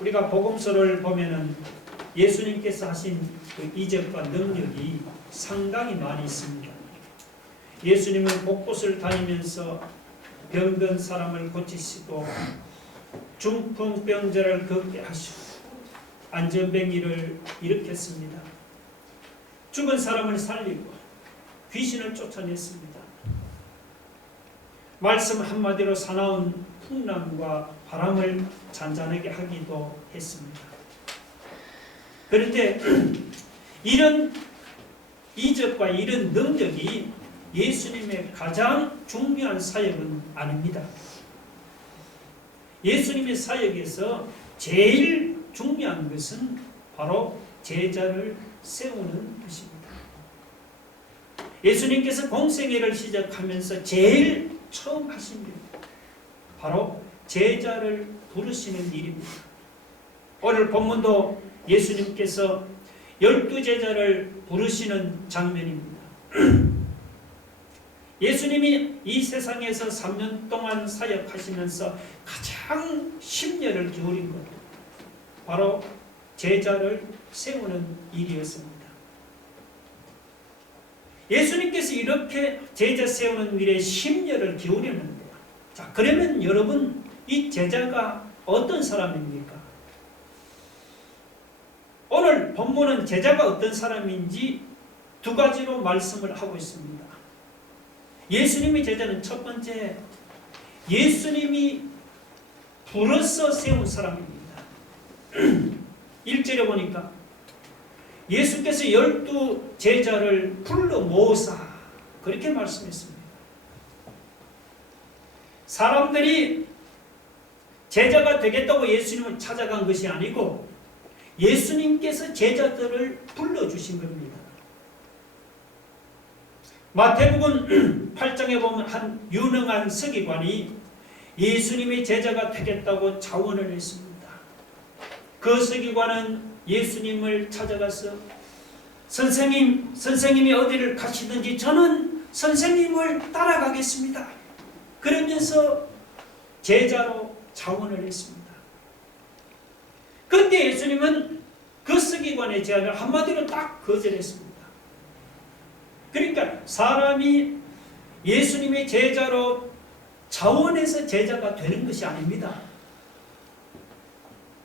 우리가 복음서를 보면은 예수님께서 하신 그 이적과 능력이 상당히 많이 있습니다. 예수님은 곳곳을 다니면서 병든 사람을 고치시고 중풍병자를 걷게 하시고 안전뱅이를 일으켰습니다. 죽은 사람을 살리고 귀신을 쫓아냈습니다. 말씀 한마디로 사나운 풍랑과 바람을 잔잔하게 하기도 했습니다. 그런데 이런 이적과 이런 능력이 예수님의 가장 중요한 사역은 아닙니다. 예수님의 사역에서 제일 중요한 것은 바로 제자를 세우는 것입니다. 예수님께서 공생애를 시작하면서 제일 처음 하신 일, 바로 제자를 부르시는 일입니다. 오늘 본문도 예수님께서 12제자를 부르시는 장면입니다. 예수님이 이 세상에서 3년 동안 사역하시면서 가장 심려를 기울인 것, 바로 제자를 세우는 일이었습니다. 예수님께서 이렇게 제자 세우는 일에 심려를 기울였는데, 자, 그러면 여러분, 이 제자가 어떤 사람입니까? 오늘 본문은 제자가 어떤 사람인지 두 가지로 말씀을 하고 있습니다. 예수님의 제자는 첫 번째, 예수님이 불어서 세운 사람입니다. 1절에 보니까 예수께서 12제자를 불러 모으사, 그렇게 말씀했습니다. 사람들이 제자가 되겠다고 예수님을 찾아간 것이 아니고 예수님께서 제자들을 불러주신 겁니다. 마태복음 8장에 보면 한 유능한 서기관이 예수님의 제자가 되겠다고 자원을 했습니다. 그 서기관은 예수님을 찾아가서 선생님이 어디를 가시든지 저는 선생님을 따라가겠습니다. 그러면서 제자로 자원을 했습니다. 그런데 예수님은 그 서기관의 제안을 한마디로 딱 거절했습니다. 그러니까 사람이 예수님의 제자로 자원해서 제자가 되는 것이 아닙니다.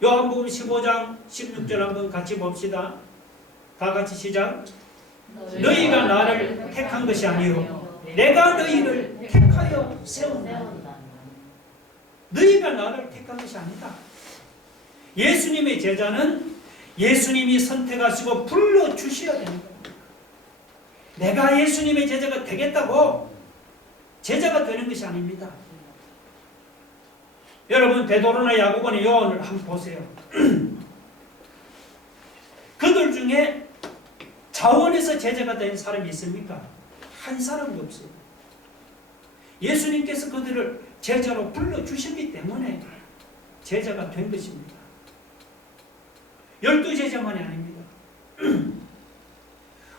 요한복음 15장 16절 한번 같이 봅시다. 다 같이 시작. 너희가 나를 택한 것이 아니요 내가 너희를 택하여 세운다. 너희가 나를 택한 것이 아니다. 예수님의 제자는 예수님이 선택하시고 불러주셔야 되는 겁니다. 내가 예수님의 제자가 되겠다고 제자가 되는 것이 아닙니다. 여러분, 베드로나 야고보나 요한을 한번 보세요. 그들 중에 자원해서 제자가 된 사람이 있습니까? 한 사람도 없어요. 예수님께서 그들을 제자로 불러주셨기 때문에 제자가 된 것입니다. 12제자만이 아닙니다.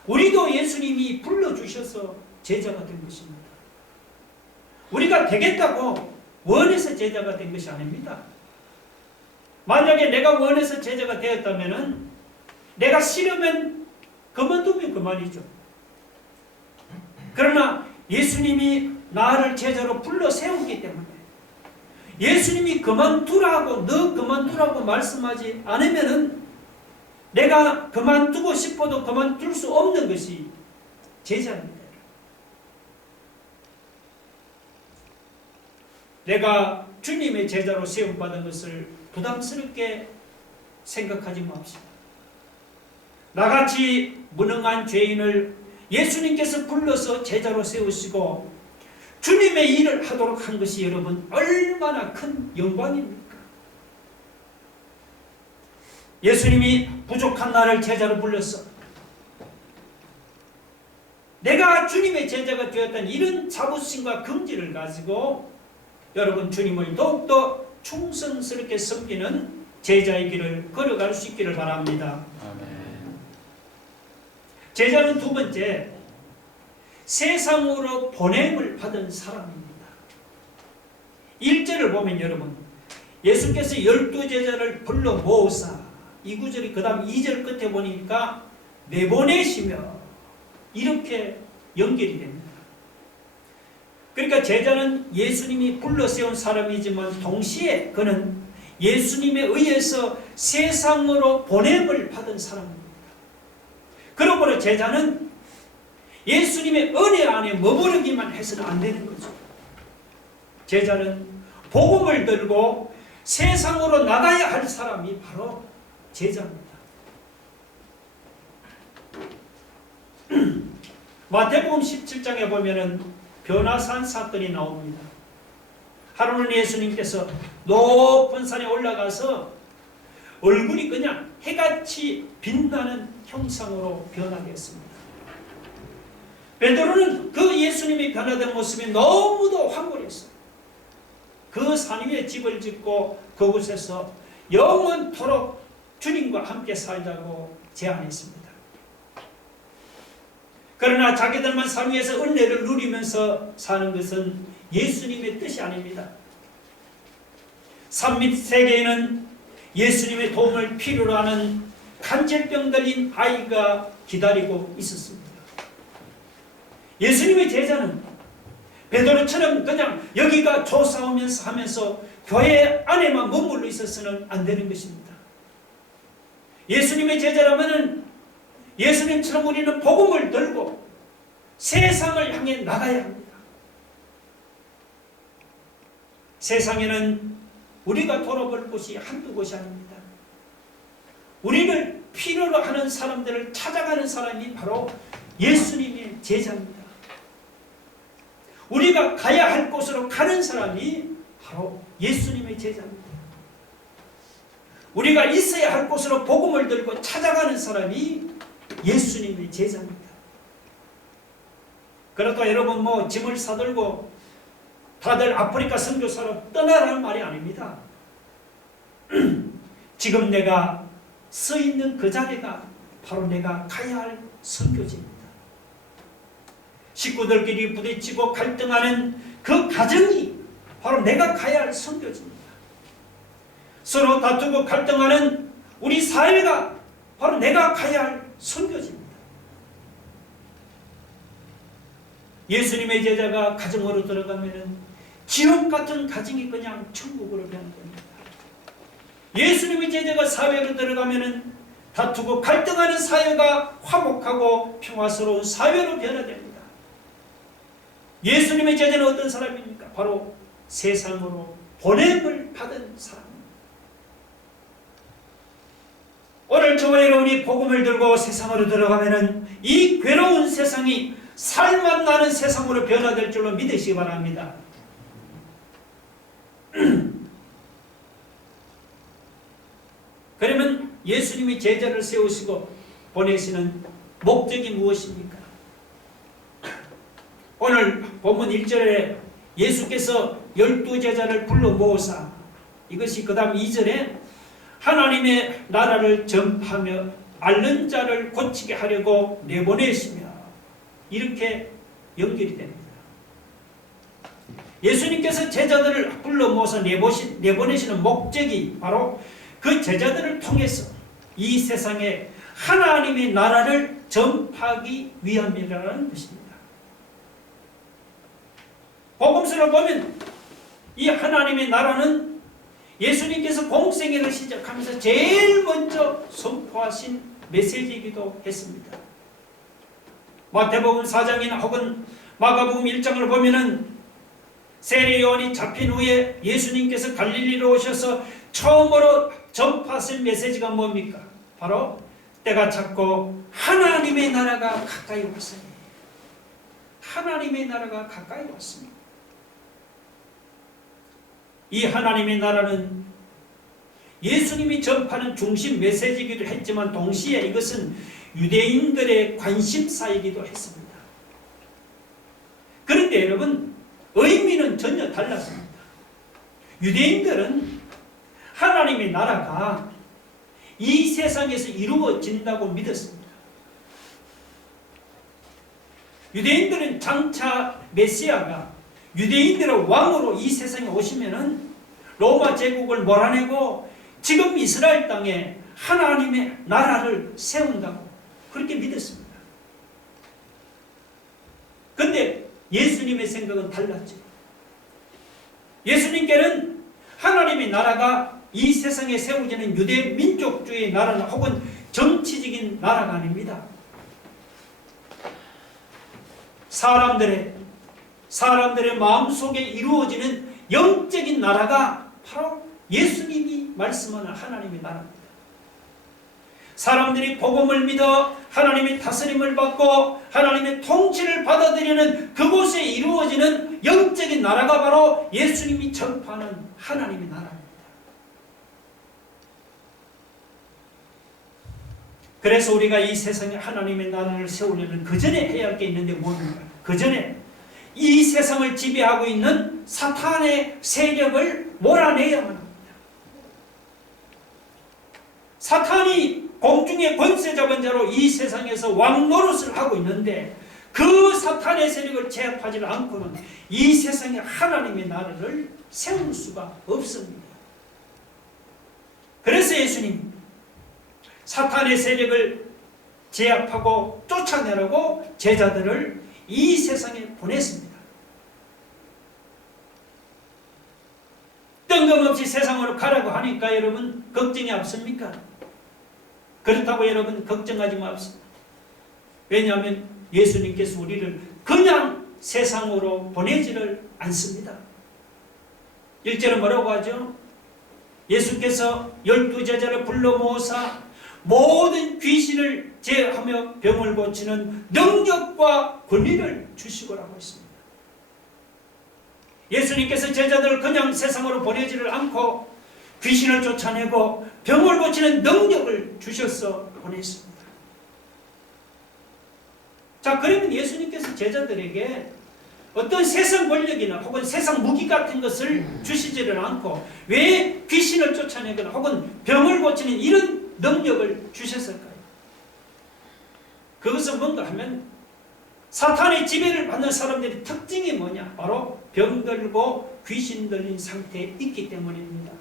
우리도 예수님이 불러주셔서 제자가 된 것입니다. 우리가 되겠다고 원해서 제자가 된 것이 아닙니다. 만약에 내가 원해서 제자가 되었다면 내가 싫으면 그만두면 그만이죠. 그러나 예수님이 나를 제자로 불러 세웠기 때문에 예수님이 그만두라고 너 그만두라고 말씀하지 않으면은 내가 그만두고 싶어도 그만둘 수 없는 것이 제자입니다. 내가 주님의 제자로 세움받은 것을 부담스럽게 생각하지 맙시다. 나같이 무능한 죄인을 예수님께서 불러서 제자로 세우시고 주님의 일을 하도록 한 것이 여러분 얼마나 큰 영광입니까? 예수님이 부족한 나를 제자로 불러서 내가 주님의 제자가 되었다는 이런 자부심과 긍지를 가지고 여러분 주님을 더욱더 충성스럽게 섬기는 제자의 길을 걸어갈 수 있기를 바랍니다. 아멘. 제자는 두 번째, 세상으로 보냄을 받은 사람입니다. 1절을 보면 여러분 예수께서 12제자를 불러 모으사, 이 구절이 그 다음 2절 끝에 보니까 내보내시며 이렇게 연결이 됩니다. 그러니까 제자는 예수님이 불러 세운 사람이지만 동시에 그는 예수님에 의해서 세상으로 보냄을 받은 사람입니다. 그러므로 제자는 예수님의 은혜 안에 머무르기만 해서는 안 되는 거죠. 제자는 복음을 들고 세상으로 나가야 할 사람이 바로 제자입니다. 마태복음 17장에 보면은 변화산 사건이 나옵니다. 하루는 예수님께서 높은 산에 올라가서 얼굴이 그냥 해같이 빛나는 형상으로 변화되었습니다. 베드로는 그 예수님이 변화된 모습이 너무도 황홀했어요. 그 산 위에 집을 짓고 그곳에서 영원토록 주님과 함께 살자고 제안했습니다. 그러나 자기들만 산 위에서 은혜를 누리면서 사는 것은 예수님의 뜻이 아닙니다. 산 밑 세계에는 예수님의 도움을 필요로 하는 간질병 들린 아이가 기다리고 있었습니다. 예수님의 제자는 베드로처럼 그냥 여기가 조사오면서 하면서 교회 안에만 머물러 있어서는 안 되는 것입니다. 예수님의 제자라면은 예수님처럼 우리는 복음을 들고 세상을 향해 나가야 합니다. 세상에는 우리가 돌아볼 곳이 한두 곳이 아닙니다. 우리를 필요로 하는 사람들을 찾아가는 사람이 바로 예수님의 제자입니다. 우리가 가야 할 곳으로 가는 사람이 바로 예수님의 제자입니다. 우리가 있어야 할 곳으로 복음을 들고 찾아가는 사람이 예수님의 제자입니다. 그러니까 여러분 짐을 사들고 다들 아프리카 선교사로 떠나라는 말이 아닙니다. 지금 내가 서 있는 그 자리가 바로 내가 가야 할 선교지입니다. 식구들끼리 부딪히고 갈등하는 그 가정이 바로 내가 가야 할 선교지입니다. 서로 다투고 갈등하는 우리 사회가 바로 내가 가야 할 선교지입니다. 예수님의 제자가 가정으로 들어가면 지옥 같은 가정이 그냥 천국으로 변하는 겁니다. 예수님의 제자가 사회로 들어가면 다투고 갈등하는 사회가 화목하고 평화스러운 사회로 변화됩니다. 예수님의 제자는 어떤 사람입니까? 바로 세상으로 보냄을 받은 사람입니다. 오늘 저와 여러분이 복음을 들고 세상으로 들어가면 이 괴로운 세상이 살맛 나는 세상으로 변화될 줄로 믿으시기 바랍니다. 그러면 예수님이 제자를 세우시고 보내시는 목적이 무엇입니까? 오늘 본문 1절에 예수께서 12제자를 불러 모으사, 이것이 그 다음 2절에 하나님의 나라를 전파하며 앓는 자를 고치게 하려고 내보내시며, 이렇게 연결이 됩니다. 예수님께서 제자들을 불러 모아서 내보내시는 목적이 바로 그 제자들을 통해서 이 세상에 하나님의 나라를 전파하기 위함이라는 것입니다. 복음서를 보면 이 하나님의 나라는 예수님께서 공생애를 시작하면서 제일 먼저 선포하신 메시지이기도 했습니다. 마태복음 4장이나 혹은 마가복음 1장을 보면은 세례 요한이 잡힌 후에 예수님께서 갈릴리로 오셔서 처음으로 전파하신 메시지가 뭡니까? 바로 때가 찼고 하나님의 나라가 가까이 왔으니, 하나님의 나라가 가까이 왔습니다. 이 하나님의 나라는 예수님이 전파하는 중심 메시지이기도 했지만 동시에 이것은 유대인들의 관심사이기도 했습니다. 그런데 여러분, 의미는 전혀 달랐습니다. 유대인들은 하나님의 나라가 이 세상에서 이루어진다고 믿었습니다. 유대인들은 장차 메시아가 유대인들의 왕으로 이 세상에 오시면은 로마 제국을 몰아내고 지금 이스라엘 땅에 하나님의 나라를 세운다고 그렇게 믿었습니다. 그런데 예수님의 생각은 달랐죠. 예수님께는 하나님의 나라가 이 세상에 세워지는 유대 민족주의 나라나 혹은 정치적인 나라가 아닙니다. 사람들의 마음속에 이루어지는 영적인 나라가 바로 예수님이 말씀하는 하나님의 나라입니다. 사람들이 복음을 믿어 하나님의 다스림을 받고 하나님의 통치를 받아들이는 그곳에 이루어지는 영적인 나라가 바로 예수님이 전파하는 하나님의 나라입니다. 그래서 우리가 이 세상에 하나님의 나라를 세우려면 그 전에 해야 할 게 있는데 뭡니까? 그 전에 이 세상을 지배하고 있는 사탄의 세력을 몰아내야만 합니다. 사탄이 공중의 권세 잡은 자로 이 세상에서 왕 노릇을 하고 있는데 그 사탄의 세력을 제압하지 않고는 이 세상에 하나님의 나라를 세울 수가 없습니다. 그래서 예수님 사탄의 세력을 제압하고 쫓아내라고 제자들을 이 세상에 보냈습니다. 뜬금없이 세상으로 가라고 하니까 여러분 걱정이 없습니까? 그렇다고 여러분 걱정하지 마십시오. 왜냐하면 예수님께서 우리를 그냥 세상으로 보내지를 않습니다. 1절은 뭐라고 하죠? 예수께서 12제자를 불러 모으사 모든 귀신을 제하며 병을 고치는 능력과 권위를 주시고라고 했습니다. 예수님께서 제자들을 그냥 세상으로 보내지를 않고 귀신을 쫓아내고 병을 고치는 능력을 주셔서 보냈습니다. 자, 그러면 예수님께서 제자들에게 어떤 세상 권력이나 혹은 세상 무기 같은 것을 주시지를 않고 왜 귀신을 쫓아내거나 혹은 병을 고치는 이런 능력을 주셨을까요? 그것은 뭔가 하면 사탄의 지배를 받는 사람들의 특징이 뭐냐? 바로 병들고 귀신 들린 상태에 있기 때문입니다.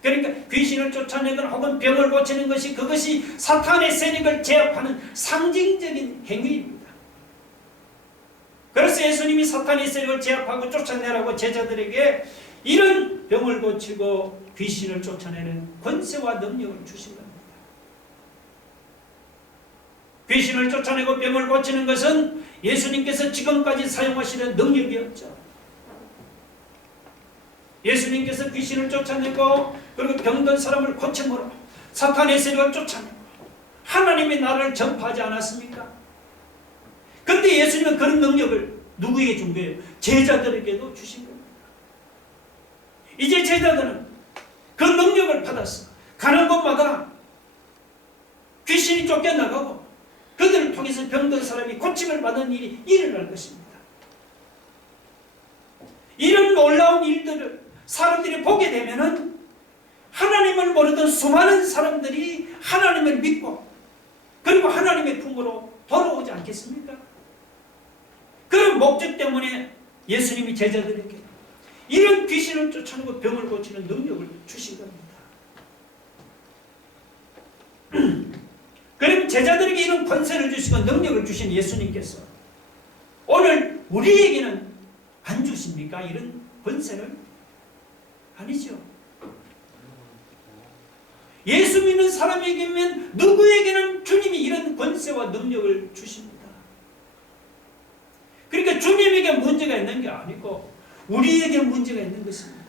그러니까 귀신을 쫓아내거나 혹은 병을 고치는 것이 그것이 사탄의 세력을 제압하는 상징적인 행위입니다. 그래서 예수님이 사탄의 세력을 제압하고 쫓아내라고 제자들에게 이런 병을 고치고 귀신을 쫓아내는 권세와 능력을 주신 겁니다. 귀신을 쫓아내고 병을 고치는 것은 예수님께서 지금까지 사용하시는 능력이었죠. 예수님께서 귀신을 쫓아내고 그리고 병든 사람을 고침으로 사탄의 세력을 쫓아내고 하나님의 나라를 전파하지 않았습니까? 그런데 예수님은 그런 능력을 누구에게 준 거예요? 제자들에게도 주신 겁니다. 이제 제자들은 그 능력을 받았어. 가는 곳마다 귀신이 쫓겨나가고 그들을 통해서 병든 사람이 고침을 받는 일이 일어날 것입니다. 이런 놀라운 일들을 사람들이 보게 되면은 하나님을 모르던 수많은 사람들이 하나님을 믿고 그리고 하나님의 품으로 돌아오지 않겠습니까? 그런 목적 때문에 예수님이 제자들에게 이런 귀신을 쫓아내고 병을 고치는 능력을 주신 겁니다. 그럼 제자들에게 이런 권세를 주시고 능력을 주신 예수님께서 오늘 우리에게는 안 주십니까? 이런 권세를? 아니죠. 예수 믿는 사람에게면 누구에게는 주님이 이런 권세와 능력을 주십니다. 그러니까 주님에게 문제가 있는 게 아니고 우리에게 문제가 있는 것입니다.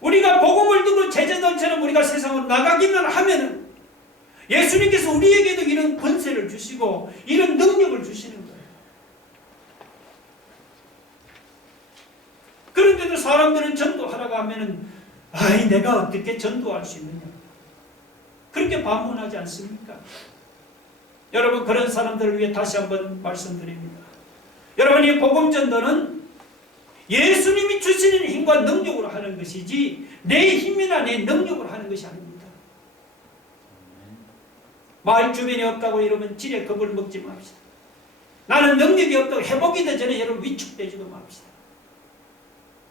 우리가 복음을 듣고 제자들처럼 우리가 세상으로 나가기만 하면은 예수님께서 우리에게도 이런 권세를 주시고 이런 능력을 주시는 거예요. 그런데도 사람들은 전도하라고 하면은 아이 내가 어떻게 전도할 수 있느냐 그렇게 반문하지 않습니까? 여러분 그런 사람들을 위해 다시 한번 말씀드립니다. 여러분 이 복음 전도는 예수님이 주시는 힘과 능력으로 하는 것이지 내 힘이나 내 능력으로 하는 것이 아닙니다. 마을 주변에 없다고 이러면 지레 겁을 먹지 맙시다. 나는 능력이 없다고 회복이 되기 전에 여러분 위축되지도 맙시다.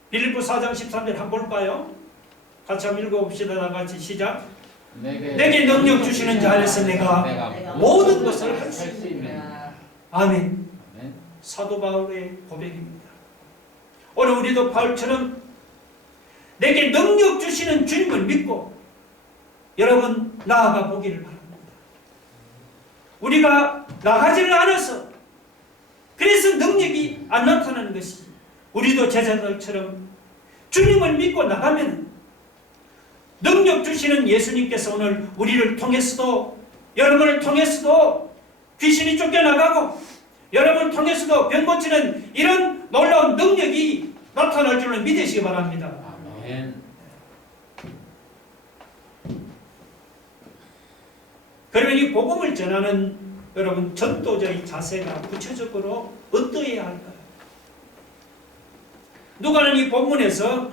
빌립보 4장 13절 한번 볼까요? 같이 한번 읽어봅시다. 다 같이 시작. 내게 능력 주시는 자 안에서 내가 모든 것을 할 수 있습니다. 아멘. 사도 바울의 고백입니다. 오늘 우리도 바울처럼 내게 능력 주시는 주님을 믿고 여러분 나아가 보기를 바랍니다. 우리가 나가지를 않아서 그래서 능력이 안 나타나는 것이, 우리도 제자들처럼 주님을 믿고 나가면 능력 주시는 예수님께서 오늘 우리를 통해서도, 여러분을 통해서도 귀신이 쫓겨나가고 여러분을 통해서도 병 고치는 이런 놀라운 능력이 나타날 줄을 믿으시기 바랍니다. 아멘. 그러면 이 복음을 전하는 여러분 전도자의 자세가 구체적으로 어떠해야 할까요? 누가는 이 본문에서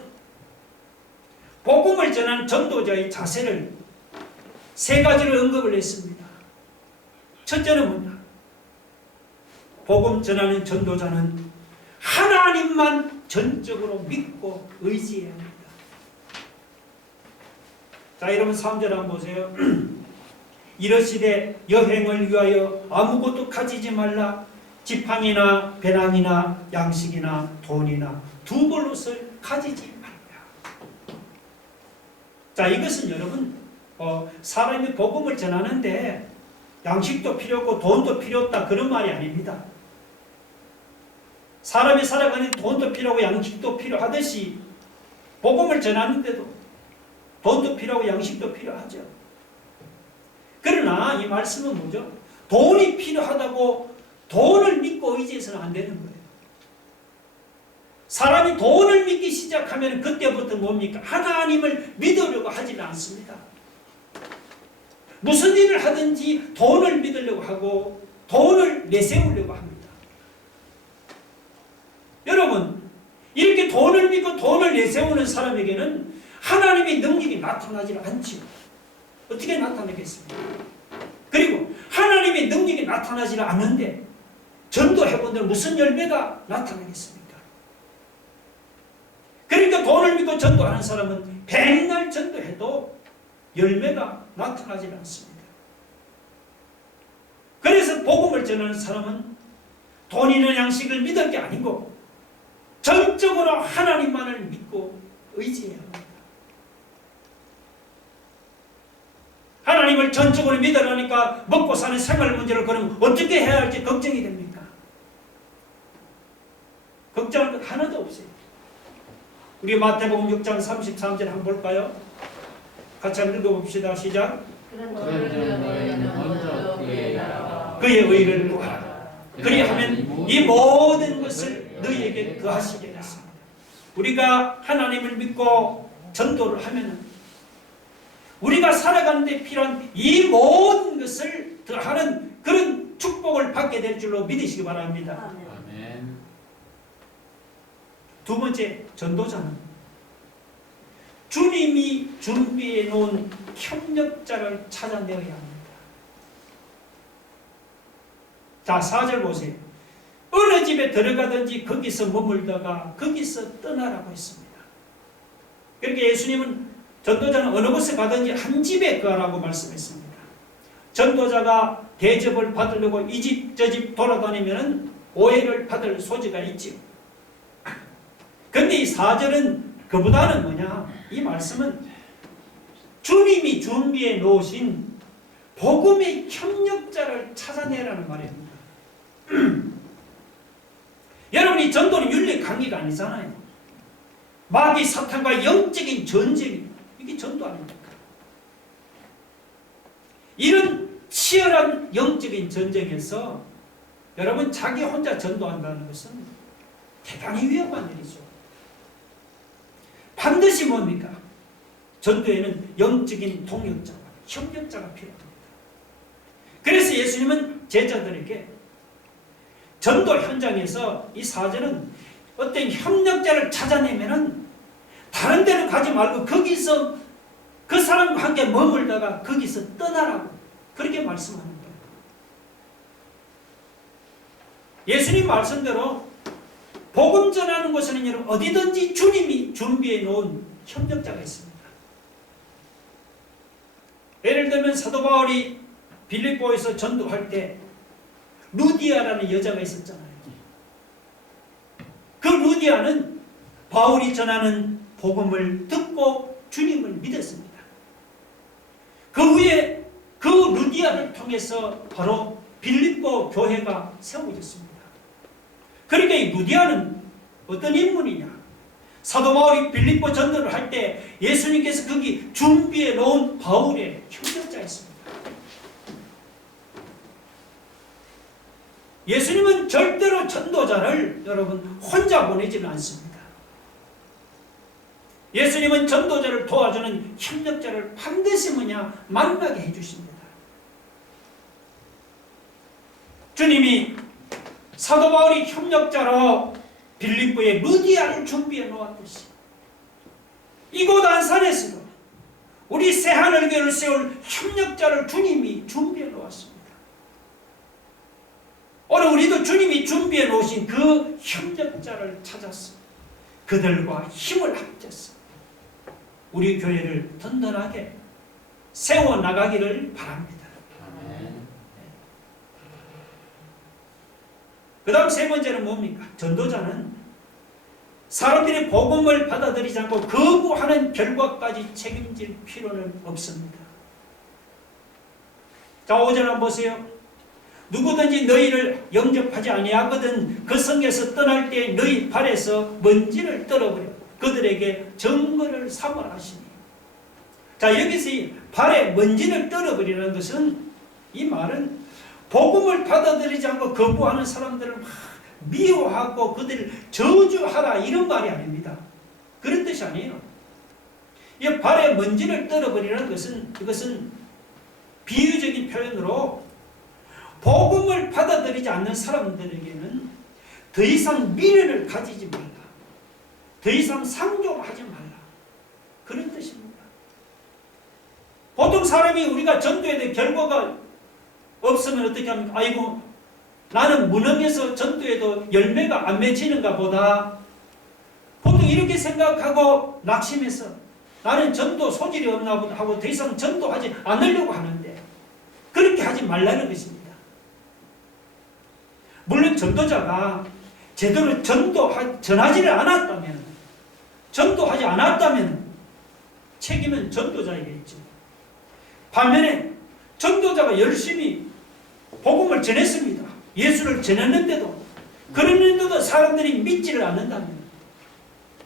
복음을 전하는 전도자의 자세를 세 가지로 언급을 했습니다. 첫째는 뭐냐? 복음 전하는 전도자는 하나님만 전적으로 믿고 의지해야 합니다. 자, 여러분 3절 한번 보세요. 이르시되 여행을 위하여 아무것도 가지지 말라. 지팡이나 배낭이나 양식이나 돈이나 두 벌옷을 가지지 말라. 자, 이것은 여러분 사람이 복음을 전하는데 양식도 필요 없고 돈도 필요 없다 그런 말이 아닙니다. 사람이 살아가는 돈도 필요하고 양식도 필요하듯이 복음을 전하는데도 돈도 필요하고 양식도 필요하죠. 그러나 이 말씀은 뭐죠? 돈이 필요하다고 돈을 믿고 의지해서는 안 되는 거예요. 사람이 돈을 믿기 시작하면 그때부터 뭡니까? 하나님을 믿으려고 하지는 않습니다. 무슨 일을 하든지 돈을 믿으려고 하고 돈을 내세우려고 합니다. 여러분, 이렇게 돈을 믿고 돈을 내세우는 사람에게는 하나님의 능력이 나타나지 않지요. 어떻게 나타나겠습니까? 그리고 하나님의 능력이 나타나지 않는데 전도해본들 무슨 열매가 나타나겠습니까? 그러니까 돈을 믿고 전도하는 사람은 백날 전도해도 열매가 나타나지 않습니다. 그래서 복음을 전하는 사람은 돈이나 양식을 믿을 게 아니고 전적으로 하나님만을 믿고 의지해야 합니다. 하나님을 전적으로 믿으려니까 먹고 사는 생활 문제를 그럼 어떻게 해야 할지 걱정이 됩니까? 걱정할 것 하나도 없어요. 우리 마태복음 6장 33절 한번 볼까요? 같이 한번 읽어봅시다. 시작. 그의 의를 구하라. 그리하면 이 모든 것을 너희에게 더하시게 됐습니다. 우리가 하나님을 믿고 전도를 하면 우리가 살아가는 데 필요한 이 모든 것을 더하는 그런 축복을 받게 될 줄로 믿으시기 바랍니다. 아멘. 두 번째, 전도자는 주님이 준비해 놓은 협력자를 찾아내어야 합니다. 자, 4절 보세요. 어느 집에 들어가든지 거기서 머물다가 거기서 떠나라고 했습니다. 그러니까 예수님은 전도자는 어느 곳에 가든지 한 집에 가라고 말씀했습니다. 전도자가 대접을 받으려고 이 집 저 집 돌아다니면 오해를 받을 소지가 있지요. 그런데 이 4절은 그보다는 뭐냐? 이 말씀은 주님이 준비해 놓으신 복음의 협력자를 찾아내라는 말입니다. 여러분이 전도는 윤리 강의가 아니잖아요. 마귀 사탄과 영적인 전쟁이 이게 전도 아닙니까? 이런 치열한 영적인 전쟁에서 여러분 자기 혼자 전도한다는 것은 대단히 위험한 일이죠. 반드시 뭡니까? 전도에는 영적인 동역자와 협력자가 필요합니다. 그래서 예수님은 제자들에게 전도 현장에서 이 4절은 어떤 협력자를 찾아내면은 다른 데로 가지 말고 거기서 그 사람과 함께 머물다가 거기서 떠나라고 그렇게 말씀하는 거예요. 예수님 말씀대로 복음 전하는 곳에는 여러분 어디든지 주님이 준비해 놓은 협력자가 있습니다. 예를 들면 사도 바울이 빌립보에서 전도할 때 루디아라는 여자가 있었잖아요. 그 루디아는 바울이 전하는 복음을 듣고 주님을 믿었습니다. 그 후에 그 루디아를 통해서 바로 빌립보 교회가 세워졌습니다. 그러니까 이 루디아는 어떤 인물이냐? 사도 바울이 빌립보 전도를 할 때 예수님께서 거기 준비해 놓은 바울의 협력자였습니다. 예수님은 절대로 전도자를 여러분 혼자 보내지는 않습니다. 예수님은 전도자를 도와주는 협력자를 반드시 만나게 해주십니다. 주님이 사도 바울이 협력자로 빌립보에 루디아를 준비해 놓았듯이 이곳 안산에서도 우리 새하늘교회를 세울 협력자를 주님이 준비해 놓았습니다. 오늘 우리도 주님이 준비해 놓으신 그 협력자를 찾아서 그들과 힘을 합쳐서 우리 교회를 든든하게 세워나가기를 바랍니다. 그 다음 세 번째는 뭡니까? 전도자는 사람들이 복음을 받아들이지 않고 거부하는 결과까지 책임질 필요는 없습니다. 자, 5절 한번 보세요. 누구든지 너희를 영접하지 아니하거든 그 성에서 떠날 때 너희 발에서 먼지를 떨어버려 그들에게 증거를 삼아 하시니. 자, 여기서 이 발에 먼지를 떨어버리는 것은, 이 말은 복음을 받아들이지 않고 거부하는 사람들을 막 미워하고 그들을 저주하라 이런 말이 아닙니다. 그런 뜻이 아니에요. 이 발에 먼지를 떨어버리는 것은, 이것은 비유적인 표현으로 복음을 받아들이지 않는 사람들에게는 더 이상 미련을 가지지 말라, 더 이상 상종하지 말라, 그런 뜻입니다. 보통 사람이 우리가 전도에 대해 결과가 없으면 어떻게 합니까? 아이고, 나는 무능해서 전도에도 열매가 안 맺히는가 보다, 보통 이렇게 생각하고 낙심해서 나는 전도 소질이 없나 보다 하고 더 이상 전도하지 않으려고 하는데, 그렇게 하지 말라는 것입니다. 물론 전도자가 제대로 전하지를 않았다면, 전도하지 않았다면 책임은 전도자에게 있죠. 반면에 전도자가 열심히 복음을 전했습니다. 예수를 전했는데도, 그랬는데도 사람들이 믿지를 않는다면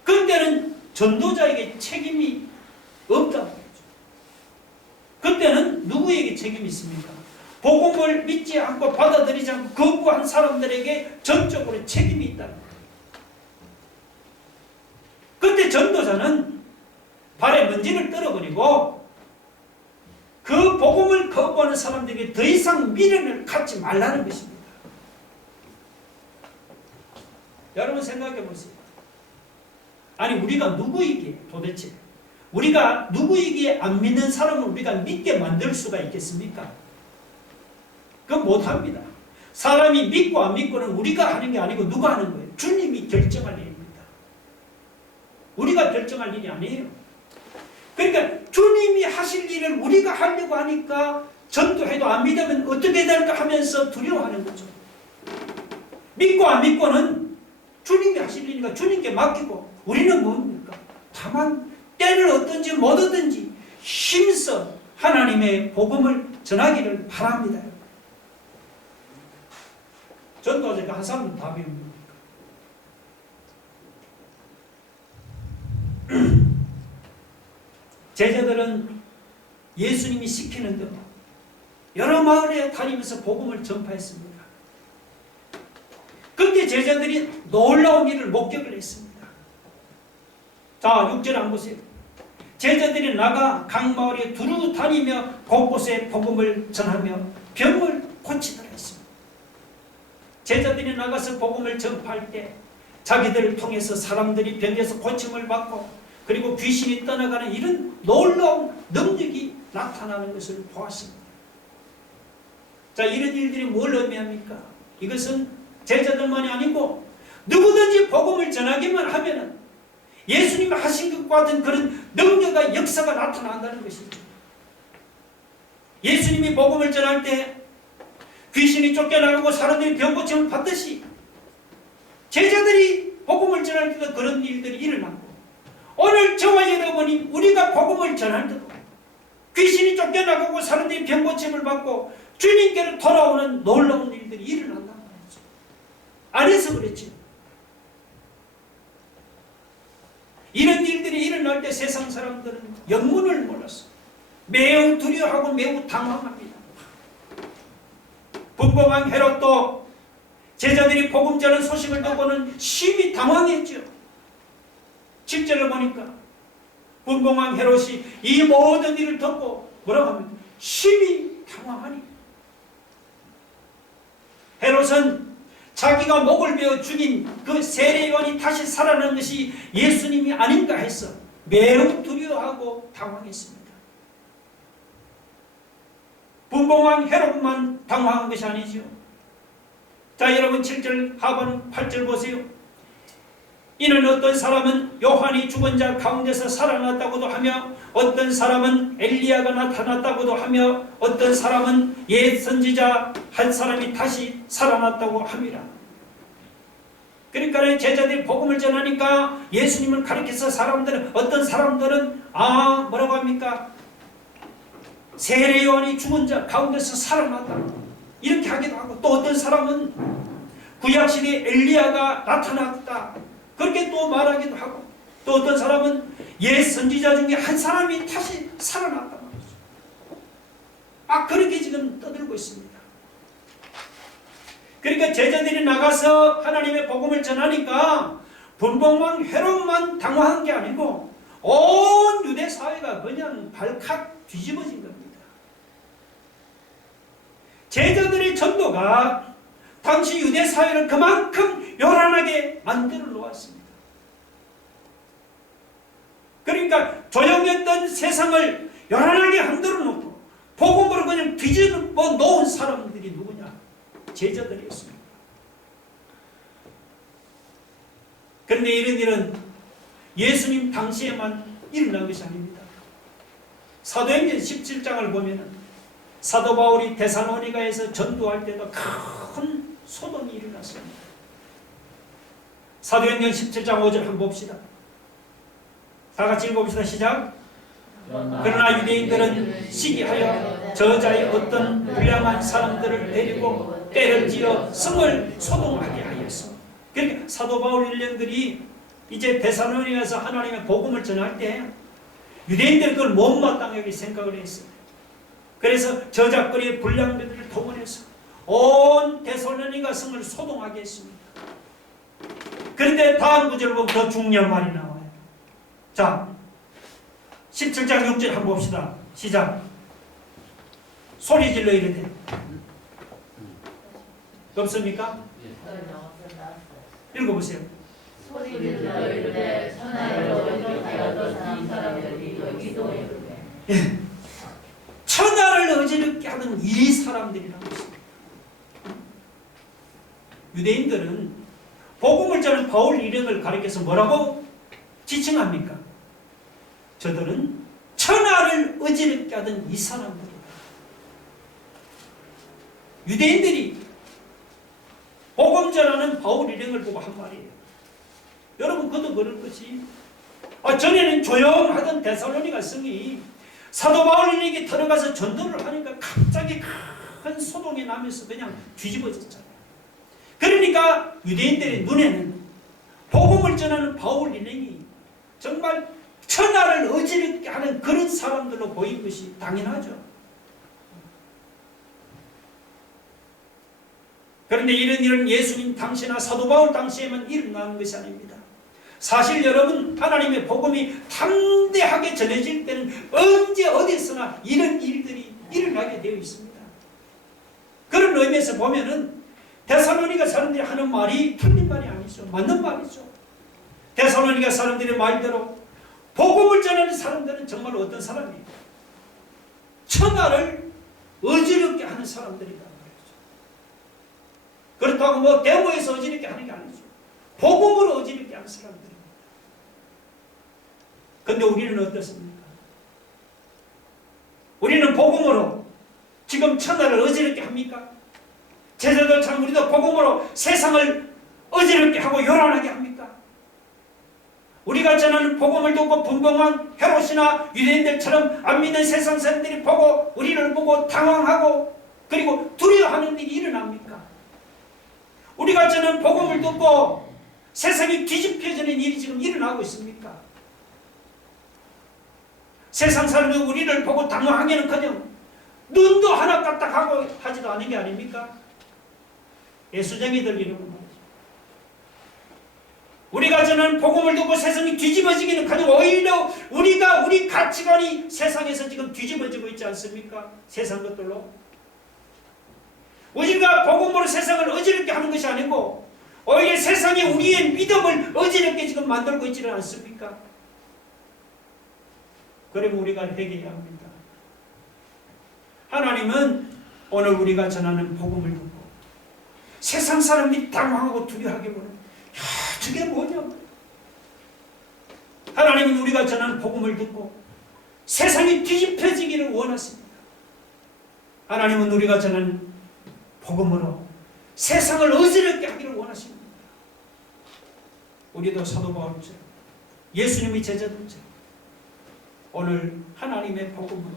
그때는 전도자에게 책임이 없다고 하죠. 그때는 누구에게 책임이 있습니까? 복음을 믿지 않고 받아들이지 않고 거부한 사람들에게 전적으로 책임이 있다는 거예요. 그때 전도자는 발에 먼지를 떨어버리고 그 복음을 거부하는 사람들에게 더 이상 미련을 갖지 말라는 것입니다. 여러분 생각해 보세요. 아니, 우리가 누구이기에, 도대체 우리가 누구이기에 안 믿는 사람을 우리가 믿게 만들 수가 있겠습니까? 그건 못합니다. 사람이 믿고 안 믿고는 우리가 하는 게 아니고 누가 하는 거예요? 주님이 결정할 일입니다. 우리가 결정할 일이 아니에요. 그러니까 주님이 하실 일을 우리가 하려고 하니까 전도해도 안 믿으면 어떻게 될까 하면서 두려워하는 거죠. 믿고 안 믿고는 주님이 하실 일이니까 주님께 맡기고, 우리는 뭡니까? 다만 때를 얻든지 못 얻든지 힘써 하나님의 복음을 전하기를 바랍니다. 전도자가 한 사람은 답이 뭡니까? 제자들은 예수님이 시키는 대로 여러 마을에 다니면서 복음을 전파했습니다. 그때 제자들이 놀라운 일을 목격을 했습니다. 자, 6절 한번 보세요. 제자들이 나가 각 마을에 두루 다니며 곳곳에 복음을 전하며 병을 고치더라 했습니다. 제자들이 나가서 복음을 전파할 때 자기들을 통해서 사람들이 병에서 고침을 받고 그리고 귀신이 떠나가는 이런 놀라운 능력이 나타나는 것을 보았습니다. 자, 이런 일들이 뭘 의미합니까? 이것은 제자들만이 아니고 누구든지 복음을 전하기만 하면은 예수님이 하신 것과 같은 그런 능력과 역사가 나타난다는 것이죠. 예수님이 복음을 전할 때 귀신이 쫓겨나가고 사람들이 병고침을 받듯이 제자들이 복음을 전할 때도 그런 일들이 일어났고, 오늘 저와 여러분이 우리가 복음을 전할 때도 귀신이 쫓겨나가고 사람들이 병고침을 받고 주님께로 돌아오는 놀라운 일들이 일어난다는 거죠. 안에서 그랬죠. 이런 일들이 일어날 때 세상 사람들은 영문을 몰라서 매우 두려워하고 매우 당황합니다. 분봉왕 헤롯도 제자들이 복음 전하는 소식을 듣고는 심히 당황했죠. 7절을 보니까 분봉왕 헤롯이 이 모든 일을 듣고 뭐라고 합니까? 심히 당황하니. 헤롯은 자기가 목을 베어 죽인 그 세례요한이 다시 살아난 것이 예수님이 아닌가 해서 매우 두려워하고 당황했습니다. 분봉왕 헤롯만 당황한 것이 아니죠. 자, 여러분 7절 하반 8절 보세요. 이는 어떤 사람은 요한이 죽은 자 가운데서 살아났다고도 하며, 어떤 사람은 엘리야가 나타났다고도 하며, 어떤 사람은 옛 선지자 한 사람이 다시 살아났다고 합니다. 그러니까 제자들이 복음을 전하니까 예수님을 가리켜서 사람들은, 어떤 사람들은 뭐라고 합니까? 세례 요한이 죽은 자 가운데서 살아났다 이렇게 하기도 하고, 또 어떤 사람은 구약시대에 엘리야가 나타났다 그렇게 또 말하기도 하고, 또 어떤 사람은 옛 선지자 중에 한 사람이 다시 살아났다 말이죠. 그렇게 지금 떠들고 있습니다. 그러니까 제자들이 나가서 하나님의 복음을 전하니까 분봉왕 헤롯만 당황한 게 아니고 온 유대 사회가 그냥 발칵 뒤집어진 겁니다. 제자들의 전도가 당시 유대 사회를 그만큼 요란하게 만들어 놓았습니다. 그러니까 조용했던 세상을 요란하게 만들어 놓고 복음으로 그냥 뒤집어 놓은 사람들이 누구냐? 제자들이었습니다. 그런데 이런 일은 예수님 당시에만 일어난 것이 아닙니다. 사도행전 17장을 보면 사도 바울이 데살로니가에서 전도할 때도 큰 소동이 일어났습니다. 사도행전 17장 5절 한번 봅시다. 다 같이 읽어봅시다. 시작. 그러나 유대인들은 시기하여 저자의 어떤 불량한 사람들을 데리고 때를 지어 성을 소동하게 하였습니다. 그러니까 사도 바울 일행들이 이제 데살로니가에서 하나님의 복음을 전할 때 유대인들은 그걸 못마땅하게 생각을 했어요. 그래서 저작거리의 불량배들을 동원해서 온 데살로니가 성을 소동하게 했습니다. 그런데 다음 구절을 보면 더 중요한 말이 나와요. 자, 17장 6절 한번 봅시다. 시작. 소리 질러 이르되. 없습니까? 읽어보세요. 소리 질러 이르되 천하로 의롭게 하던 사람들이 여기도 이르되. 천하를 어지럽게 하는 이 사람들이라고 했습니다. 유대인들은 복음을 전하는 바울 일행을 가리켜서 뭐라고 지칭합니까? 저들은 천하를 어지럽게 하던 이 사람들이다. 유대인들이 복음 전하는 바울 일행을 보고 한 말이에요. 여러분 그도 그럴 것이 전에는 조용하던 데살로니가 성이 사도 바울 일행이 들어가서 전도를 하니까 갑자기 큰 소동이 나면서 그냥 뒤집어졌잖아요. 그러니까 유대인들의 눈에는 복음을 전하는 바울 일행이 정말 천하를 어지럽게 하는 그런 사람들로 보인 것이 당연하죠. 그런데 이런 일은 예수님 당시나 사도 바울 당시에만 일어나는 것이 아닙니다. 사실 여러분 하나님의 복음이 담대하게 전해질 때는 언제 어디서나 이런 일들이 일어나게 되어 있습니다. 그런 의미에서 보면은 데살로니가 사람들이 하는 말이 틀린 말이 아니죠. 맞는 말이죠. 데살로니가 사람들의 말대로 복음을 전하는 사람들은 정말 어떤 사람이에요? 천하를 어지럽게 하는 사람들이다 말이죠. 그렇다고 뭐 데모에서 어지럽게 하는 게 아니죠. 복음으로 어지럽게 하는 사람들입니다. 근데 우리는 어떻습니까? 우리는 복음으로 지금 천하를 어지럽게 합니까? 제자들처럼 우리도 복음으로 세상을 어지럽게 하고 요란하게 합니까? 우리가 전하는 복음을 듣고 분봉한 헤롯이나 유대인들처럼 안 믿는 세상 사람들이 보고 우리를 보고 당황하고 그리고 두려워하는 일이 일어납니까? 우리가 전하는 복음을 듣고 세상이 뒤집혀지는 일이 지금 일어나고 있습니까? 세상 사람들이 우리를 보고 당황하기는커녕 눈도 하나 까딱하고 하지도 않은 게 아닙니까? 예수쟁이들 이름은 말이죠. 우리가 전하는 복음을 듣고 세상이 뒤집어지기는커녕 오히려 우리 가치관이 세상에서 지금 뒤집어지고 있지 않습니까? 세상 것들로. 우리가 복음으로 세상을 어지럽게 하는 것이 아니고 오히려 세상이 우리의 믿음을 어지럽게 지금 만들고 있지는 않습니까? 그러면 우리가 회개해야 합니다. 하나님은 오늘 우리가 전하는 복음을 듣고 세상 사람들이 당황하고 두려워하게 보는 저게 뭐냐? 하나님은 우리가 전하는 복음을 듣고 세상이 뒤집혀지기를 원하십니다. 하나님은 우리가 전하는 복음으로 세상을 어지럽게 하기를 원하십니다. 우리도 사도 바울처럼 예수님의 제자들처럼 오늘 하나님의 복음으로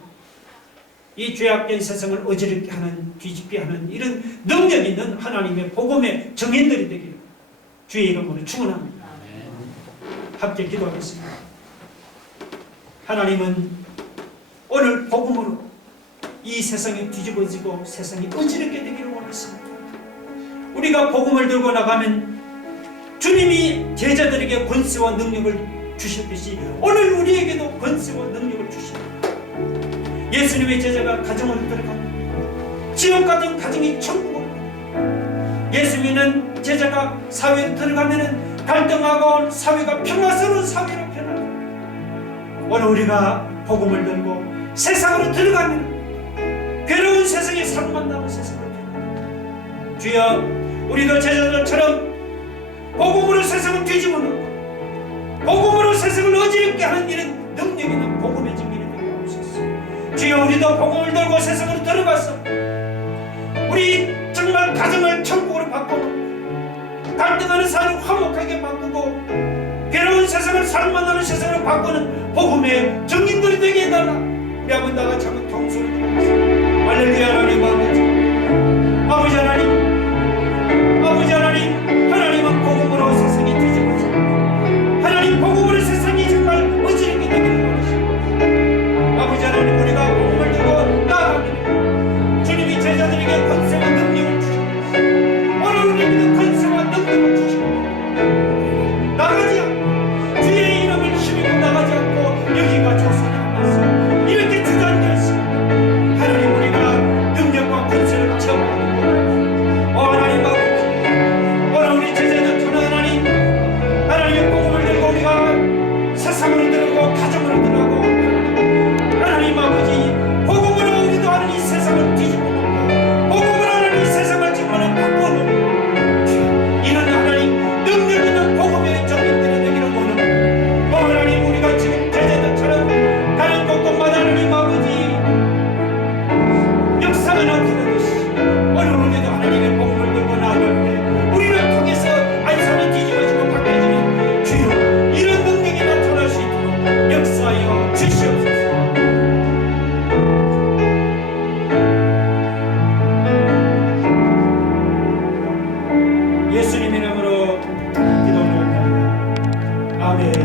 이 죄악된 세상을 어지럽게 하는 뒤집게 하는 이런 능력 있는 하나님의 복음의 정인들이 되기를 주의 이름으로 축원합니다. 함께 기도하겠습니다. 하나님은 오늘 복음으로 이 세상이 뒤집어지고 세상이 어지럽게 되기를 원하십니다. 우리가 복음을 들고 나가면 주님이 제자들에게 권세와 능력을 주셨듯이 오늘 우리에게도 권세와 능력을 주십니다. 예수님의 제자가 가정을 들어가면 지옥 같은 가정이 천국으로, 예수님은 제자가 사회에 들어가면 갈등하고 사회가 평화스러운 사회로 변합니다. 오늘 우리가 복음을 들고 세상으로 들어가면 괴로운 세상에 사고만 나는 세상으로 변합니다. 주여, 우리도 제자들처럼 복음으로 세상을 뒤집어 놓고 복음으로 세상을 어지럽게 하는 이런 능력 있는 복음의 증인이 되게 하옵소서. 주여, 우리도 복음을 들고 세상으로 들어가서 우리 정말 가정을 천국으로 바꾸고 갈등하는 사람을 화목하게 바꾸고 괴로운 세상을 사랑 만나는 세상으로 바꾸는 복음의 증인들이 되게 해달라. 우리 한번 다 같이 한번 통소리 들어보겠습니다. 할렐루야. 하나님 아버지 하나님, 아버지 하나님, 하나님은 복음으로 세상이 뒤집어지고 하나님 복음으로 세상이 정말 어지럽게 되기를 원하십니다. 아버지 하나님, 우리가 복음을 들고 나아가면 주님이 제자들에게 권세와 능력을 주십니다. 오늘 우리에게도 권세와 능력을 주십니다. 나가지 않고 주의 이름을 힘입고 나가지 않고 여기가 조선이 하면서 이렇게 주저앉았습니다. 하나님, 우리가 능력과 권세를 체험하는 하나님 아버지, 오늘 우리 제자들처럼 하나님의 복음을 들고 우리가 세상으로 들어가고 가정으로 들어가고 하나님 아버지 복음으로 우리도 하는 이 세상을 뒤집어 놓고 복음으로 하는 이 세상을 지금 바꾸는 이런 하나님 능력 있는 복음의 정인들이 되기를 원합니다. 하나님, 우리가 지금 제자들처럼 가는 곳곳마다 하나님 아버지 역사가 나타나듯이 오늘 우리도 하나님의 복음을 들고 나아갈 때 우리를 통해서 안산이 뒤집어지고 바뀌어지는 주여, 이런 능력이 나타날 수 있도록 역사하여 주시옵소서. 예수님 이름으로 기도드립니다. 아멘.